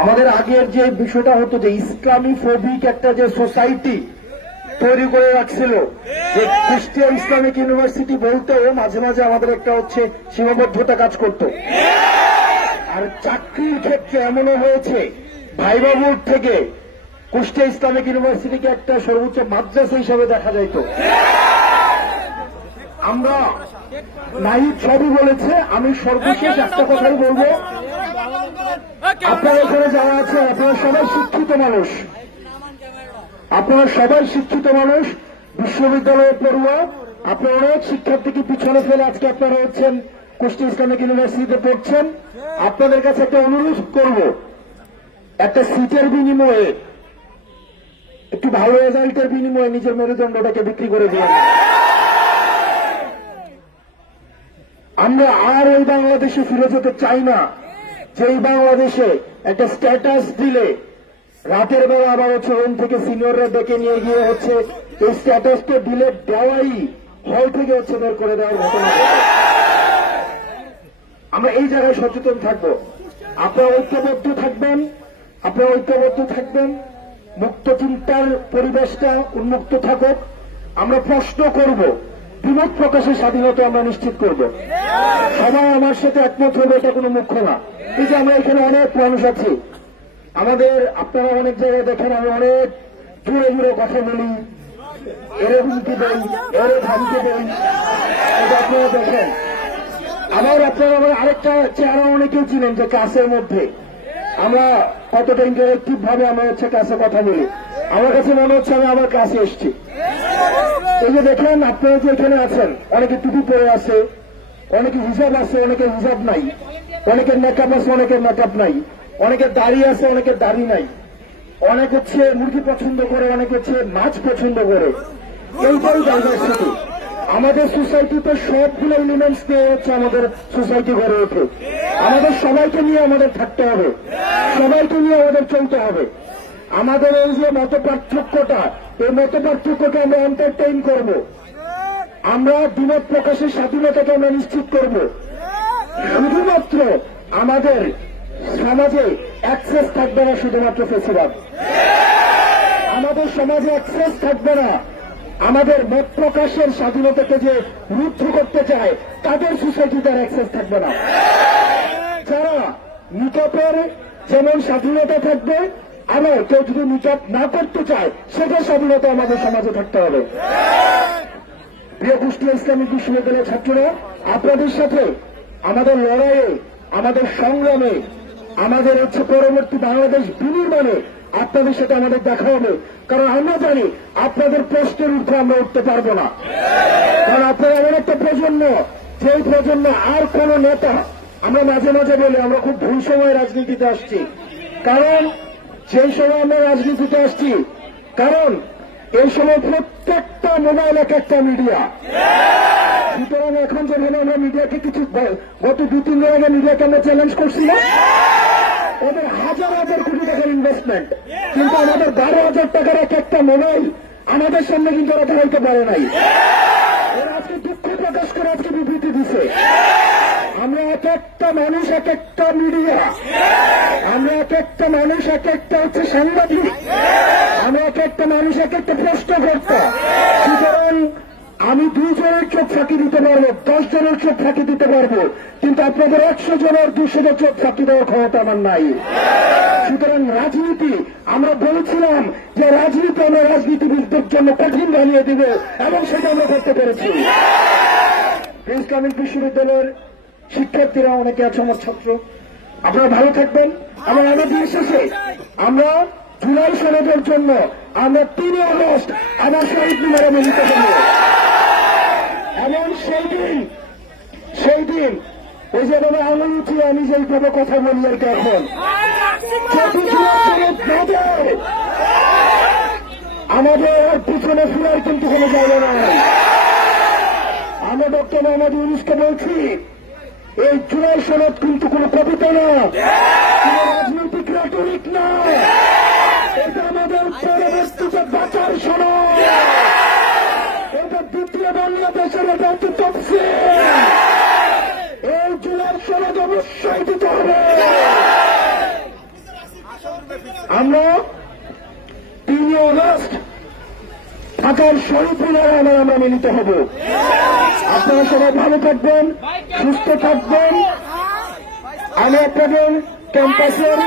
আমাদের আগের যে বিষয়টা হতো যে ইসলামী ফোবিক একটা যে সোসাইটি তৈরি করে রাখছিল, যে কুষ্টিয়া ইসলামিক ইউনিভার্সিটি বলতেও মাঝে মাঝে আমাদের একটা হচ্ছে সীমাবদ্ধতা কাজ করত। আর চাকরির ক্ষেত্রে এমনও হয়েছে ভাইবা বোর্ড থেকে কুষ্টিয়া ইসলামিক ইউনিভার্সিটিকে একটা সর্বোচ্চ মাদ্রাসা হিসাবে দেখা যাইত। আমরা নাহিদ সবই বলেছে, আমি সর্বশেষ একটা কথাই বলবো, আপনারা এখানে যারা আছেন আপনারা সবাই শিক্ষিত মানুষ, আপনারা সবাই শিক্ষিত মানুষ, বিশ্ববিদ্যালয়ের পড়ুয়া, আপনারা অনেক শিক্ষার্থীকে পিছনে ফেলে আজকে আপনারা হচ্ছেন কুষ্টিয়া ইসলামিক ইউনিভার্সিটিতে পড়ছেন। আপনাদের কাছে একটা অনুরোধ করব, একটা সিটের বিনিময়ে, একটু ভালো রেজাল্টের বিনিময়ে নিজের মেরুদণ্ডটাকে বিক্রি করে দিয়ে আমরা আর ওই বাংলাদেশে ফিরে যেতে চাই না, যেই বাংলাদেশে একটা স্ট্যাটাস দিলে রাতের বেলা আবার হচ্ছে রুম থেকে সিনিয়ররা ডেকে নিয়ে গিয়ে হচ্ছে এই স্ট্যাটাসকে দিলে দেওয়াই হল থেকে হচ্ছে বের করে দেওয়ার ঘটনা। আমরা এই জায়গায় সচেতন থাকবো, আপনারা ঐক্যবদ্ধ থাকবেন, আপনারা ঐক্যবদ্ধ থাকবেন, মুক্ত চিন্তার পরিবেশটা উন্মুক্ত থাকুক। আমরা প্রশ্ন করব, বিমত প্রকাশের স্বাধীনতা আমরা নিশ্চিত করব। সবাই আমার সাথে একমত হবে এটা কোনো মুখ্য না। এই যে আমরা এখানে অনেক মানুষ আছি, আমাদের আপনারা অনেক জায়গায় দেখেন আমি অনেক জোরে জোরে কথা বলি, এরে হুমকি দেই, এরে ধামকি দেই, এটা আপনারা দেখেন। আবার আপনারা আবার আরেকটা চেহারা অনেকেও চিনেন যে ক্লাসের মধ্যে আমরা কতটা ইন্টারেক্টিভ ভাবে আমরা হচ্ছে ক্লাসে কথা বলি। আমার কাছে মনে হচ্ছে আমি আবার ক্লাসে এসছি। এই যে দেখেন আপনারা যে এখানে আছেন, অনেকে টুপি পরে আছে, অনেকে হিসাব আছে, অনেকের হিসাব নাই, অনেকের মেকআপ আছে, অনেকের মেকআপ নাই, অনেকের দাড়ি আছে, অনেকের দাড়ি নাই, অনেক হচ্ছে মুরগি পছন্দ করে, অনেক হচ্ছে মাছ পছন্দ করে। এইটাই ডাইভার্সিটি। আমাদের সোসাইটিতে সবগুলো এলিমেন্টস নিয়ে হচ্ছে আমাদের সোসাইটি গড়ে ওঠে। আমাদের সবাইকে নিয়ে আমাদের থাকতে হবে, সবাইকে নিয়ে আমাদের চলতে হবে। আমাদের এই যে মত পার্থক্যটা, এই মত পার্থক্যকে আমরা এন্টারটেইন করব, আমরা দ্বিমত প্রকাশের স্বাধীনতাকে আমরা নিশ্চিত করব। শুধুমাত্র আমাদের সমাজে অ্যাক্সেস থাকবে না শুধুমাত্র ফেসিবাদ, আমাদের সমাজে অ্যাক্সেস থাকবে না আমাদের মত প্রকাশের স্বাধীনতাকে যে রুদ্ধ করতে চায় তাদের সোসাইটিতে অ্যাক্সেস থাকবে না। যারা নিকাপের যেমন স্বাধীনতা থাকবে, আবার কেউ যদি নিকাপ না করতে চায় সেটার স্বাধীনতা আমাদের সমাজে থাকতে হবে। প্রিয় কুষ্টিয়া ইসলামিক বিশ্ববিদ্যালয়ের ছাত্ররা, আপনাদের সাথে আমাদের লড়াইয়ে, আমাদের সংগ্রামে, আমাদের হচ্ছে পরবর্তী বাংলাদেশ বিনির্মাণে আপনাদের সাথে আমাদের দেখা হবে। কারণ আমরা জানি আপনাদের প্রশ্নের উঠে আমরা উঠতে পারবো না, কারণ আপনারা এমন একটা প্রজন্ম, যেই প্রজন্ম আর কোন নেতা, আমরা মাঝে মাঝে বলি আমরা খুব ভুল সময় রাজনীতিতে আসছি, কারণ সেই সময় আমরা রাজনীতিতে আসছি কারণ এই সময় প্রত্যেকটা মোবাইল এক একটা মিডিয়া। সুতরাং এখন যেখানে আমরা মিডিয়াকে কিছু গত 2-3 দিন আগে মিডিয়াকে আমরা চ্যালেঞ্জ করছিলাম, ওদের হাজার হাজার কোটি টাকার ইনভেস্টমেন্ট, কিন্তু আমাদের 12,000 টাকার এক একটা মোবাইল আমাদের সামনে কিন্তু ওরা দাঁড়াইতে পারে নাই। ওরা আজকে দুঃখ প্রকাশ করে আজকে বিবৃতি দিছে। আমরা এক একটা মানুষ এক একটা মিডিয়া, আমরা এক একটা মানুষ এক একটা হচ্ছে সাংবাদিক, আমরা এক একটা মানুষ এক একটা প্রশ্নকর্তা। সুতরাং আমি 2 জনের চোখ ফাঁকি দিতে পারবো, 10 জনের চোখ ফাঁকি দিতে পারবো, কিন্তু আপনাদের 100 জনের 200 জন চোখ ফাঁকি দেওয়ার ক্ষমতা আমার নাই। সুতরাং রাজনীতি, আমরা বলেছিলাম যে রাজনীতি আমরা রাজনীতিবিদদের জন্য কঠিন বানিয়ে দিব এবং সেটা আমরা করতে পেরেছি। ইসলামিক বিশ্ববিদ্যালয়ের শিক্ষার্থীরা অনেকে আছে আমার ছাত্র, আপনারা ভালো থাকবেন। এবং আমাদের শেষে আমরা জুলাই সনদের জন্য আমরা 3 আগস্ট আমার শহীদ মিনারে মিলিত হব। এমন সেই দিন ওই যে আমি আঙুল উঠিয়ে আমি যেইভাবে কথা বলি আর কি, এখন আমাদের পিছনে ফিরার কিন্তু কোনো জায়গা নাই। আমরা ডক্টর মোহাম্মদ ইউনূসকে বলছি, এই জুলাই সনদ কিন্তু কোন কবিতা না, কোন রাজনৈতিক রেটরিক না, এটা আমাদের পরবর্তীতে বাঁচার সনদ, এটা দ্বিতীয় বাংলাদেশের এটা হচ্ছে তফসিল। এই জুলাই সনদ অবশ্যই দিতে হবে। আমরা 3 অগস্ট ঢাকার শহীদ মিনারে আমরা মিলিত হব। আপনারা সবাই ভালো থাকবেন, সুস্থ থাকবেন। আমি আপনাদের ক্যাম্পাসের